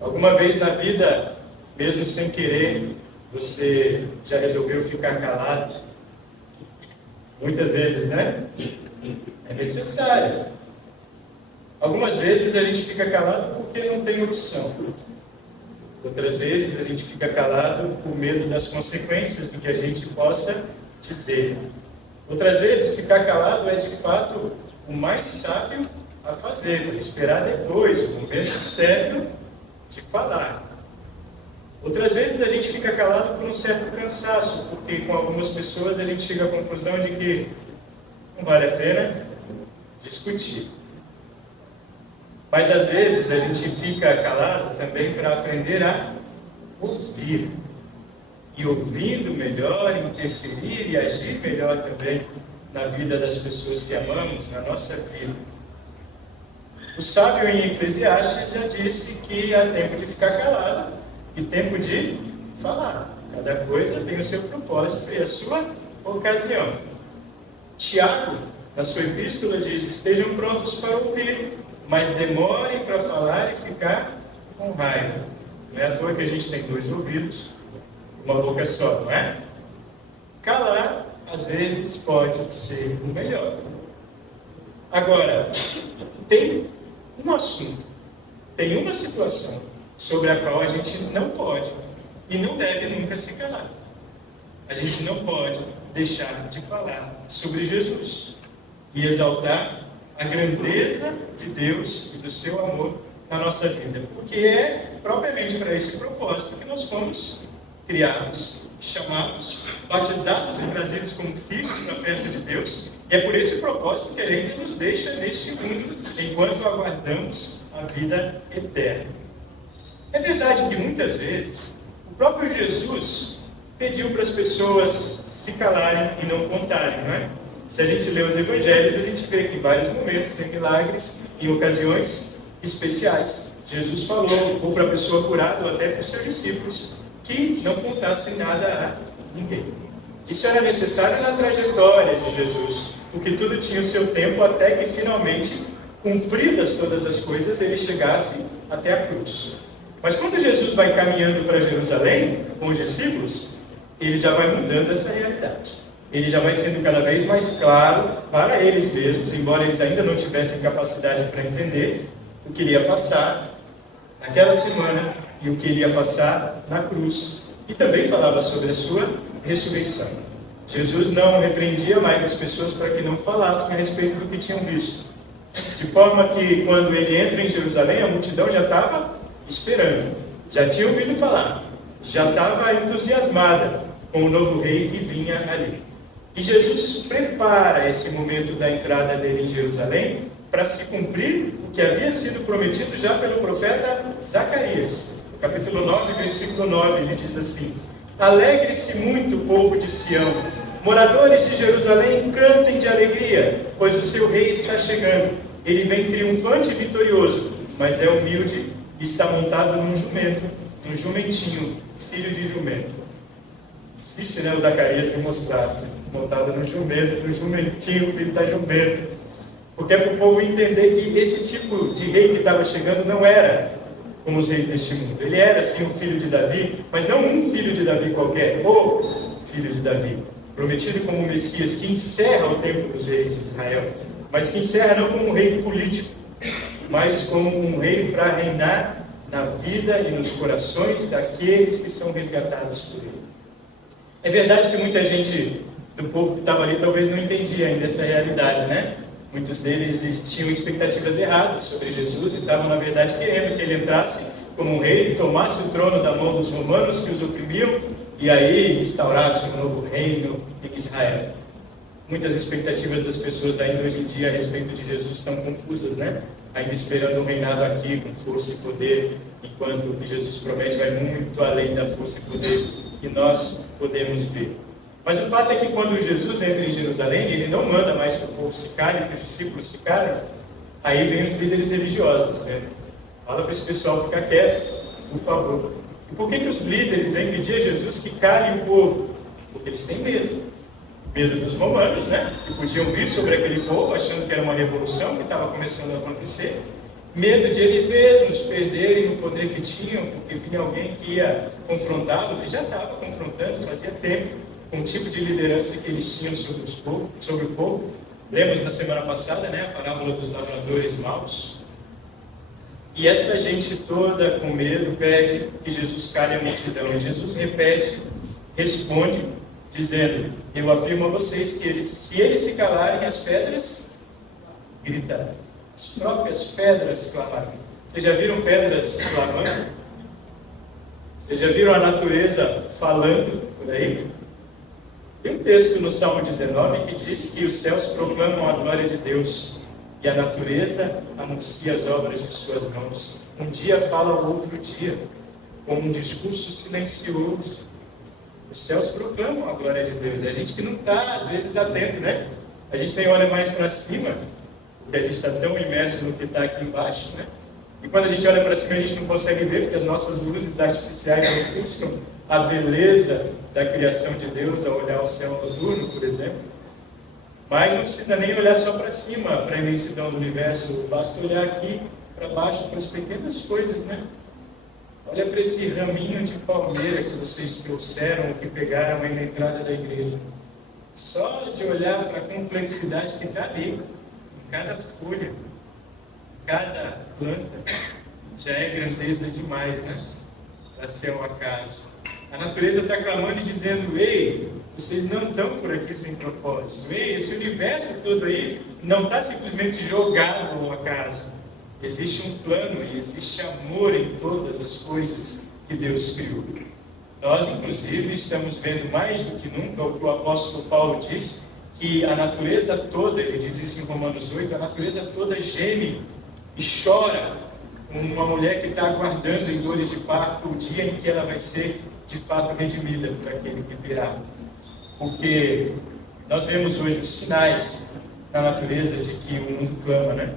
Alguma vez na vida, mesmo sem querer, você já resolveu ficar calado? Muitas vezes, né? É necessário. Algumas vezes a gente fica calado porque não tem opção. Outras vezes a gente fica calado por medo das consequências do que a gente possa dizer. Outras vezes ficar calado é de fato o mais sábio a fazer, esperar depois, o momento certo de falar. Outras vezes a gente fica calado por um certo cansaço, porque com algumas pessoas a gente chega à conclusão de que não vale a pena discutir. Mas às vezes a gente fica calado também para aprender a ouvir. E ouvindo melhor, interferir e agir melhor também na vida das pessoas que amamos, na nossa vida. O sábio em Eclesiastes já disse que há tempo de ficar calado e tempo de falar. Cada coisa tem o seu propósito e a sua ocasião. Tiago, na sua epístola, diz: estejam prontos para ouvir, mas demorem para falar e ficar com raiva. Não é à toa que a gente tem 2 ouvidos, uma boca só, não é? Calar, às vezes, pode ser o melhor. Agora, tem um assunto, tem uma situação sobre a qual a gente não pode e não deve nunca se calar. A gente não pode deixar de falar sobre Jesus e exaltar a grandeza de Deus e do seu amor na nossa vida, porque é propriamente para esse propósito que nós fomos criados, chamados, batizados e trazidos como filhos para perto de Deus. E é por esse propósito que Ele ainda nos deixa neste mundo, enquanto aguardamos a vida eterna. É verdade que muitas vezes o próprio Jesus pediu para as pessoas se calarem e não contarem, não é? Se a gente lê os evangelhos, a gente vê que em vários momentos, em milagres, em ocasiões especiais, Jesus falou, ou para a pessoa curada, ou até para os seus discípulos, que não contassem nada a ninguém. Isso era necessário na trajetória de Jesus, porque tudo tinha o seu tempo até que finalmente, cumpridas todas as coisas, ele chegasse até a cruz. Mas quando Jesus vai caminhando para Jerusalém com os discípulos, ele já vai mudando essa realidade. Ele já vai sendo cada vez mais claro para eles mesmos, embora eles ainda não tivessem capacidade para entender o que ele ia passar naquela semana e o que ele ia passar na cruz. E também falava sobre a sua ressurreição. Jesus não repreendia mais as pessoas para que não falassem a respeito do que tinham visto. De forma que, quando ele entra em Jerusalém, a multidão já estava esperando, já tinha ouvido falar, já estava entusiasmada com o novo rei que vinha ali. E Jesus prepara esse momento da entrada dele em Jerusalém para se cumprir o que havia sido prometido já pelo profeta Zacarias. No capítulo 9, versículo 9, ele diz assim: alegre-se muito, povo de Sião, moradores de Jerusalém, cantem de alegria, pois o seu rei está chegando. Ele vem triunfante e vitorioso, mas é humilde e está montado num jumento, num jumentinho, filho de jumento. Existe, né, o Zacarias demonstrado, montado no jumento, no jumentinho, filho da jumento. Porque é para o povo entender que esse tipo de rei que estava chegando não era como os reis deste mundo. Ele era, sim, um filho de Davi, mas não um filho de Davi qualquer, o filho de Davi, prometido como o Messias, que encerra o tempo dos reis de Israel, mas que encerra não como um rei político, mas como um rei para reinar na vida e nos corações daqueles que são resgatados por ele. É verdade que muita gente do povo que estava ali talvez não entendia ainda essa realidade, né? Muitos deles tinham expectativas erradas sobre Jesus e estavam, na verdade, querendo que ele entrasse como um rei, tomasse o trono da mão dos romanos que os oprimiam e aí instaurasse um novo reino em Israel. Muitas expectativas das pessoas ainda hoje em dia a respeito de Jesus estão confusas, né? Ainda esperando um reinado aqui com força e poder, enquanto o que Jesus promete vai muito além da força e poder que nós podemos ver. Mas o fato é que quando Jesus entra em Jerusalém, ele não manda mais que o povo se cale, que os discípulos se calem. Aí vem os líderes religiosos, né? Fala para esse pessoal ficar quieto, por favor. E por que os líderes vêm pedir a Jesus que cale o povo? Porque eles têm medo. Medo dos romanos, né? Que podiam vir sobre aquele povo, achando que era uma revolução que estava começando a acontecer. Medo de eles mesmos perderem o poder que tinham, porque vinha alguém que ia confrontá-los, e já estava confrontando, fazia tempo, com o tipo de liderança que eles tinham sobre o povo. Lemos na semana passada, né, a parábola dos lavradores maus. E essa gente toda com medo pede que Jesus cale a multidão. E Jesus responde, dizendo: eu afirmo a vocês que se eles se calarem, as pedras gritarão. As próprias pedras clamarão. Vocês já viram pedras clamando? Vocês já viram a natureza falando por aí? Tem um texto no Salmo 19 que diz que os céus proclamam a glória de Deus e a natureza anuncia as obras de suas mãos. Um dia fala o outro dia, com um discurso silencioso. Os céus proclamam a glória de Deus. É a gente que não está, às vezes, atento, né? A gente tem olha mais para cima, porque a gente está tão imerso no que está aqui embaixo, né? E quando a gente olha para cima, a gente não consegue ver, porque as nossas luzes artificiais ofuscam a beleza da criação de Deus ao olhar o céu noturno, por exemplo. Mas não precisa nem olhar só para cima, para a imensidão do universo, basta olhar aqui para baixo, para as pequenas coisas, né? Olha para esse raminho de palmeira que vocês trouxeram, que pegaram aí na entrada da igreja. Só de olhar para a complexidade que está ali, em cada folha, cada planta, já é grandeza demais, né? Para ser um acaso. A natureza está clamando e dizendo: ei, vocês não estão por aqui sem propósito. Ei, esse universo todo aí não está simplesmente jogado ao acaso. Existe um plano e existe amor em todas as coisas que Deus criou. Nós, inclusive, estamos vendo mais do que nunca o que o apóstolo Paulo diz, que a natureza toda, ele diz isso em Romanos 8, a natureza toda geme e chora como uma mulher que está aguardando em dores de parto o dia em que ela vai ser de fato redimida por aquele que virá. Porque nós vemos hoje os sinais na natureza de que o mundo clama, né?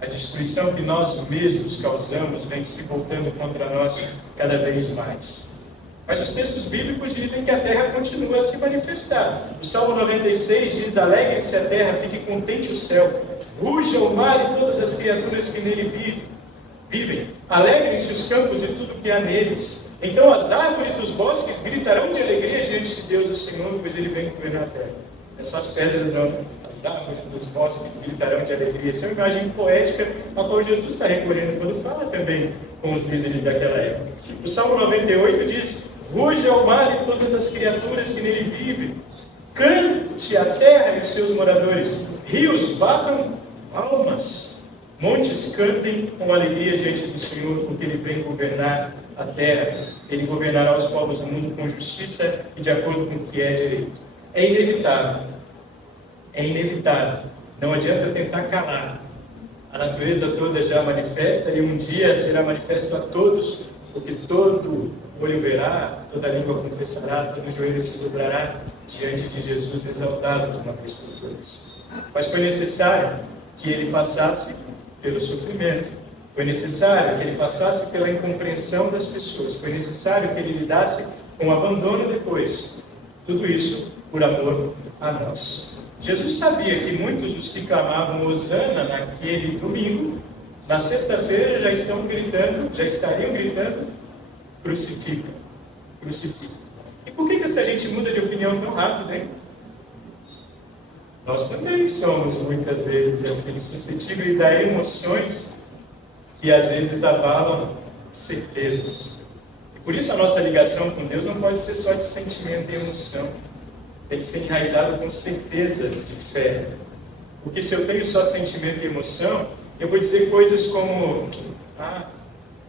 A destruição que nós mesmos causamos vem se voltando contra nós cada vez mais. Mas os textos bíblicos dizem que a terra continua a se manifestar. O Salmo 96 diz: alegre-se a terra, fique contente o céu, ruja o mar e todas as criaturas que nele vivem. Alegrem-se os campos e tudo que há neles. Então as árvores dos bosques gritarão de alegria diante de Deus o Senhor, pois ele vem governar a terra. É só as pedras não, as árvores dos bosques gritarão de alegria. Essa é uma imagem poética a qual Jesus está recorrendo quando fala também com os líderes daquela época. O Salmo 98 diz: ruja o mar e todas as criaturas que nele vivem. Cante a terra e os seus moradores. Rios batam palmas. Montes cantem com alegria diante do Senhor, porque ele vem governar a terra. Ele governará os povos do mundo com justiça e de acordo com o que é direito. É inevitável. É inevitável. Não adianta tentar calar. A natureza toda já manifesta e um dia será manifesto a todos, porque todo olho verá, toda língua confessará, todo joelho se dobrará diante de Jesus exaltado de uma vez por todas. Mas foi necessário que ele passasse pelo sofrimento. Foi necessário que ele passasse pela incompreensão das pessoas. Foi necessário que ele lidasse com o abandono depois. Tudo isso por amor a nós. Jesus sabia que muitos dos que clamavam Hosana naquele domingo, na sexta-feira já estariam gritando: crucifica, crucifica. E por que essa gente muda de opinião tão rápido, hein? Nós também somos muitas vezes assim, suscetíveis a emoções que às vezes abalam certezas. E por isso a nossa ligação com Deus não pode ser só de sentimento e emoção. Tem que ser enraizado com certeza de fé. Porque se eu tenho só sentimento e emoção, eu vou dizer coisas como: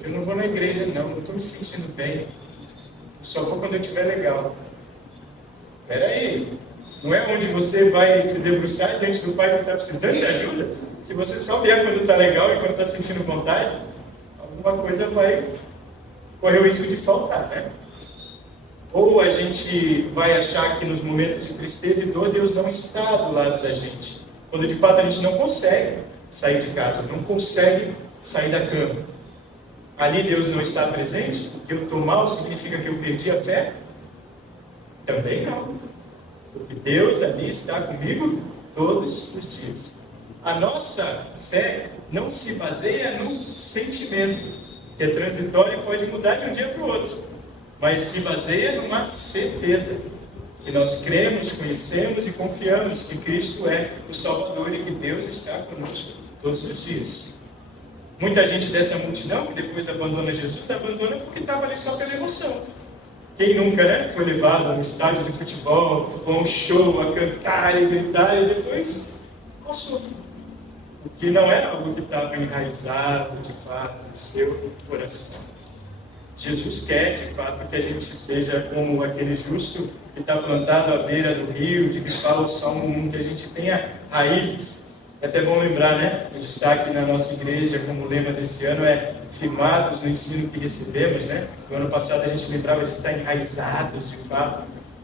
eu não vou na igreja não estou me sentindo bem, só vou quando eu estiver legal. Espera aí, não é onde você vai se debruçar diante do Pai que está precisando de ajuda? Se você só vier quando está legal e quando está sentindo vontade, alguma coisa vai correr o risco de faltar, né? Ou a gente vai achar que nos momentos de tristeza e dor, Deus não está do lado da gente. Quando de fato a gente não consegue sair de casa, não consegue sair da cama. Ali Deus não está presente? Porque eu estou mal significa que eu perdi a fé? Também não. Porque Deus ali está comigo todos os dias. a nossa fé não se baseia no sentimento, que é transitório e pode mudar de um dia para o outro, mas se baseia numa certeza, que nós cremos, conhecemos e confiamos que Cristo é o Salvador e que Deus está conosco todos os dias. Muita gente dessa multidão, que depois abandona Jesus, abandona porque estava ali só pela emoção. Quem nunca, né, foi levado a um estádio de futebol, ou a um show, a cantar e gritar, e depois passou. O que não era algo que estava enraizado, de fato, no seu coração. Jesus quer, de fato, que a gente seja como aquele justo que está plantado à beira do rio, de que fala o Salmo 1, que a gente tenha raízes. É até bom lembrar, né? O destaque na nossa igreja, como lema desse ano, é firmados no ensino que recebemos, né? No ano passado a gente lembrava de estar enraizados, de fato.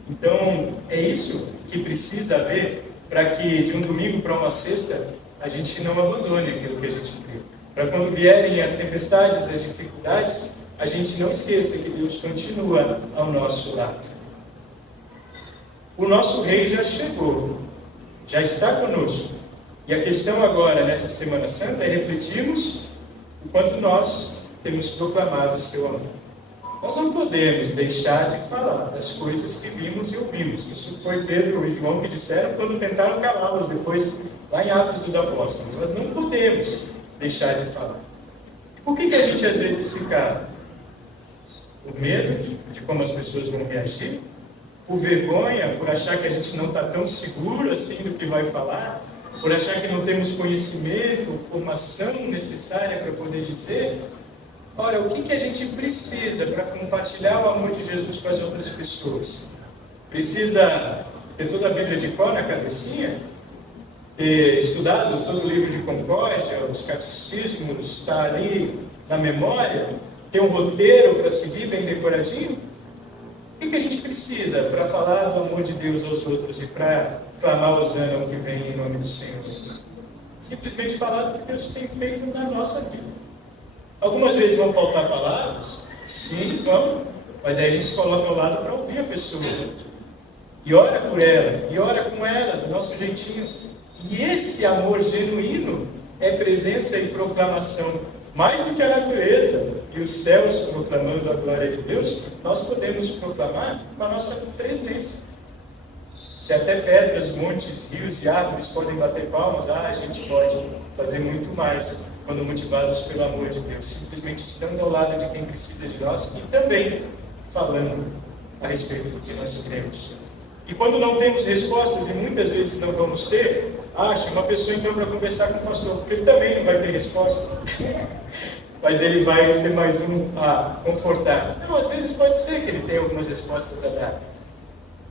Então, é isso que precisa haver para que, de um domingo para uma sexta, a gente não abandone aquilo que a gente crê. Para quando vierem as tempestades, as dificuldades, a gente não esqueça que Deus continua ao nosso lado. O nosso rei já chegou, já está conosco. E a questão agora, nessa Semana Santa, é refletirmos o quanto nós temos proclamado o seu amor. Nós não podemos deixar de falar das coisas que vimos e ouvimos. Isso foi Pedro e João que disseram quando tentaram calá-los depois, lá em Atos dos Apóstolos. Nós não podemos deixar de falar. E por que a gente às vezes se cala? Por medo de como as pessoas vão reagir? Por vergonha, por achar que a gente não está tão seguro assim do que vai falar? Por achar que não temos conhecimento, formação necessária para poder dizer? Ora, o que a gente precisa para compartilhar o amor de Jesus com as outras pessoas? Precisa ter toda a Bíblia de cor na cabecinha? Ter estudado todo o livro de concórdia, os catecismos, estar ali na memória? Ter um roteiro para seguir bem decoradinho? O que a gente precisa para falar do amor de Deus aos outros e para clamar Hosana o que vem em nome do Senhor? Simplesmente falar do que Deus tem feito na nossa vida. Algumas vezes vão faltar palavras? Sim, vão. Mas aí a gente se coloca ao lado para ouvir a pessoa. E ora por ela, e ora com ela, do nosso jeitinho. E esse amor genuíno é presença e proclamação. Mais do que a natureza e os céus proclamando a glória de Deus, nós podemos proclamar com a nossa presença. Se até pedras, montes, rios e árvores podem bater palmas, a gente pode fazer muito mais quando motivados pelo amor de Deus, simplesmente estando ao lado de quem precisa de nós e também falando a respeito do que nós cremos. E quando não temos respostas, e muitas vezes não vamos ter, chama uma pessoa então para conversar com o pastor, porque ele também não vai ter resposta. Mas ele vai ser mais um a confortar. Não, às vezes pode ser que ele tenha algumas respostas a dar.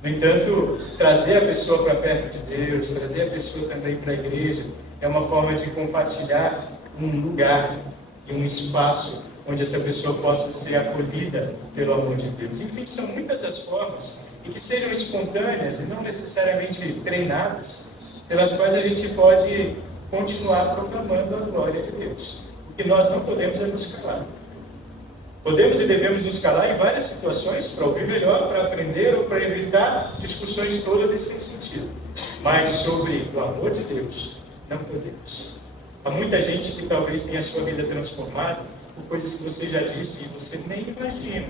No entanto, trazer a pessoa para perto de Deus, trazer a pessoa também para a igreja, é uma forma de compartilhar um lugar e um espaço onde essa pessoa possa ser acolhida pelo amor de Deus. Enfim, são muitas as formas, e que sejam espontâneas e não necessariamente treinadas, pelas quais a gente pode continuar proclamando a glória de Deus. O que nós não podemos é nos calar. Podemos e devemos nos calar em várias situações para ouvir melhor, para aprender ou para evitar discussões tolas e sem sentido. Mas sobre o amor de Deus, não podemos. Há muita gente que talvez tenha a sua vida transformada por coisas que você já disse e você nem imagina.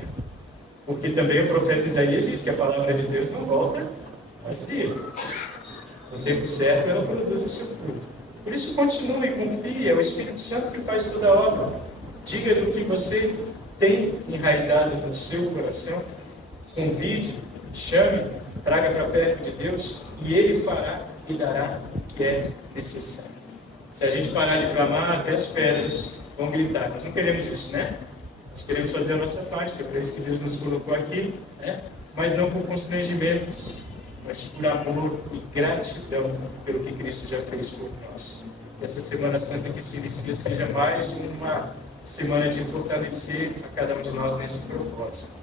Porque também o profeta Isaías diz que a palavra de Deus não volta vazia. No tempo certo ela produz o seu fruto. Por isso continue e confie, é o Espírito Santo que faz toda a obra. Diga do que você tem enraizado no seu coração, convide, chame, traga para perto de Deus e Ele fará e dará o que é necessário. Se a gente parar de clamar, até as pedras vão gritar. Nós não queremos isso, né? Nós queremos fazer a nossa parte, que é para isso que Deus nos colocou aqui, né? Mas não por constrangimento, mas por amor e gratidão pelo que Cristo já fez por nós. Que essa Semana Santa que se inicia seja mais uma semana de fortalecer a cada um de nós nesse propósito.